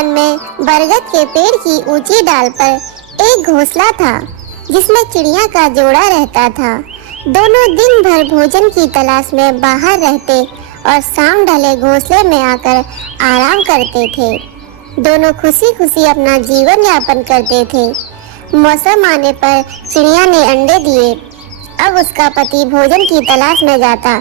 One में बरगद के पेड़ की ऊंची डाल पर एक घोंसला था जिसमें चिड़िया का जोड़ा रहता था। दोनों दिन भर भोजन की तलाश में बाहर रहते और शाम ढले घोंसले में आकर आराम करते थे। दोनों खुशी खुशी अपना जीवन यापन करते थे। मौसम आने पर चिड़िया ने अंडे दिए। अब उसका पति भोजन की तलाश में जाता।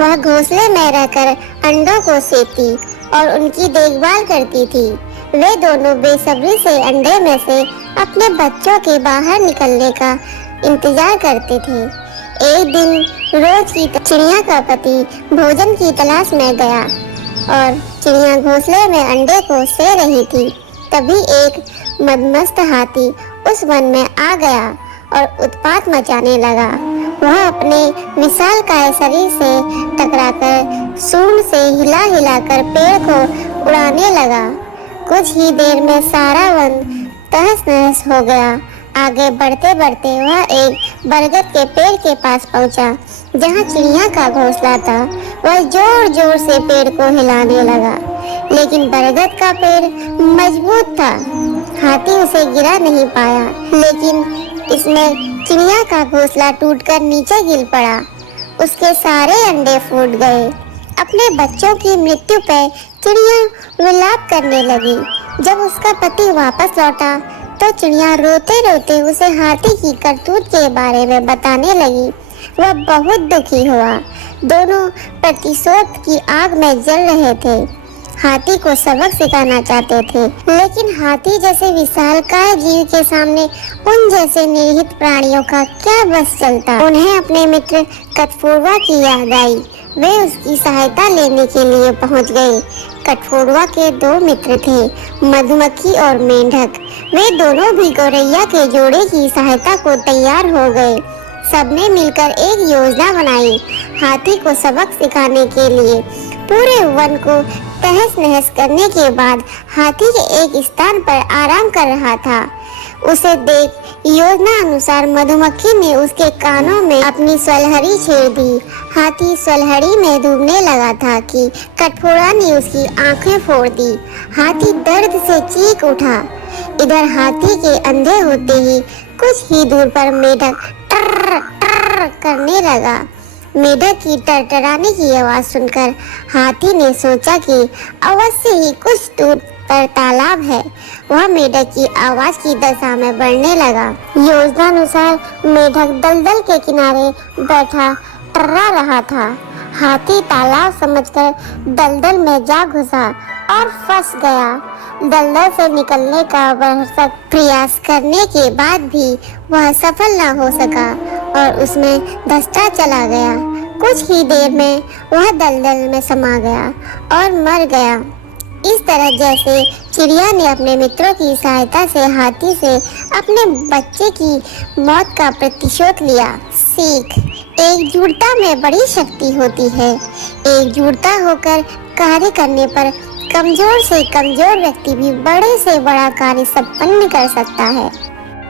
वह घोंसले में रहकर अंडों को सेकती और उनकी देखभाल करती थी। वे दोनों बेसब्री से अंडे में से अपने बच्चों के बाहर निकलने का इंतजार करते थे। एक दिन रोज की चिड़िया का पति भोजन की तलाश में गया और चिड़िया घोंसले में अंडे को से रही थी। तभी एक मदमस्त हाथी उस वन में आ गया और उत्पात मचाने लगा। वह अपने विशालकाय शरीर से टकराकर सूंड से हिला हिलाकर पेड़ को उड़ाने लगा। कुछ ही देर में सारा वन तहस नहस हो गया। आगे बढ़ते बढ़ते वह एक बरगद के पेड़ के पास पहुंचा जहां चिड़िया का घोंसला था। वह जोर जोर से पेड़ को हिलाने लगा, लेकिन बरगद का पेड़ मजबूत था। हाथी उसे गिरा नहीं पाया, लेकिन इसमें चिड़िया का घोंसला टूटकर नीचे गिर पड़ा। उसके सारे अंडे फूट गए। अपने बच्चों की मृत्यु पर चिड़िया विलाप करने लगी। जब उसका पति वापस लौटा तो चिड़िया रोते रोते उसे हाथी की करतूत के बारे में बताने लगी। वह बहुत दुखी हुआ। दोनों प्रतिशोध की आग में जल रहे थे। हाथी को सबक सिखाना चाहते थे, लेकिन हाथी जैसे विशालकाय जीव के सामने उन जैसे निर्हित प्राणियों का क्या बस चलता। उन्हें अपने मित्र कठफोड़वा की याद आई। वे उसकी सहायता लेने के लिए पहुंच गए। कठफोड़वा के दो मित्र थे, मधुमक्खी और मेंढक। वे दोनों भी गौरैया के जोड़े की सहायता को तैयार हो गए। सबने मिलकर एक योजना बनाई। हाथी को सबक सिखाने के लिए पूरे वन को तहस नहस करने के बाद हाथी के एक स्थान पर आराम कर रहा था। उसे देख योजना अनुसार मधुमक्खी ने उसके कानों में अपनी स्वलहरी छेड़ दी। हाथी स्वलहरी में डूबने लगा था कि कठफोड़ा ने उसकी आंखें फोड़ दी। हाथी दर्द से चीख उठा। इधर हाथी के अंधे होते ही कुछ ही दूर पर मेढक टर टर करने लगा। मेढक की टरटराने की आवाज सुनकर हाथी ने सोचा कि अवश्य ही कुछ दूर पर तालाब है। वह मेढक की आवाज की दिशा में बढ़ने लगा। योजनानुसार मेढक दलदल के किनारे बैठा टर्रा रहा था। हाथी तालाब समझकर दलदल में जा घुसा और फंस गया। दलदल से निकलने का भरसक प्रयास करने के बाद भी वह सफल न हो सका और उसमें धंसता चला गया। कुछ ही देर में वह दलदल में समा गया और मर गया। इस तरह जैसे चिड़िया ने अपने मित्रों की सहायता से हाथी से अपने बच्चे की मौत का प्रतिशोध लिया। सीख: एकजुटता में बड़ी शक्ति होती है। एकजुटता होकर कार्य करने पर कमजोर से कमजोर व्यक्ति भी बड़े से बड़ा कार्य संपन्न कर सकता है।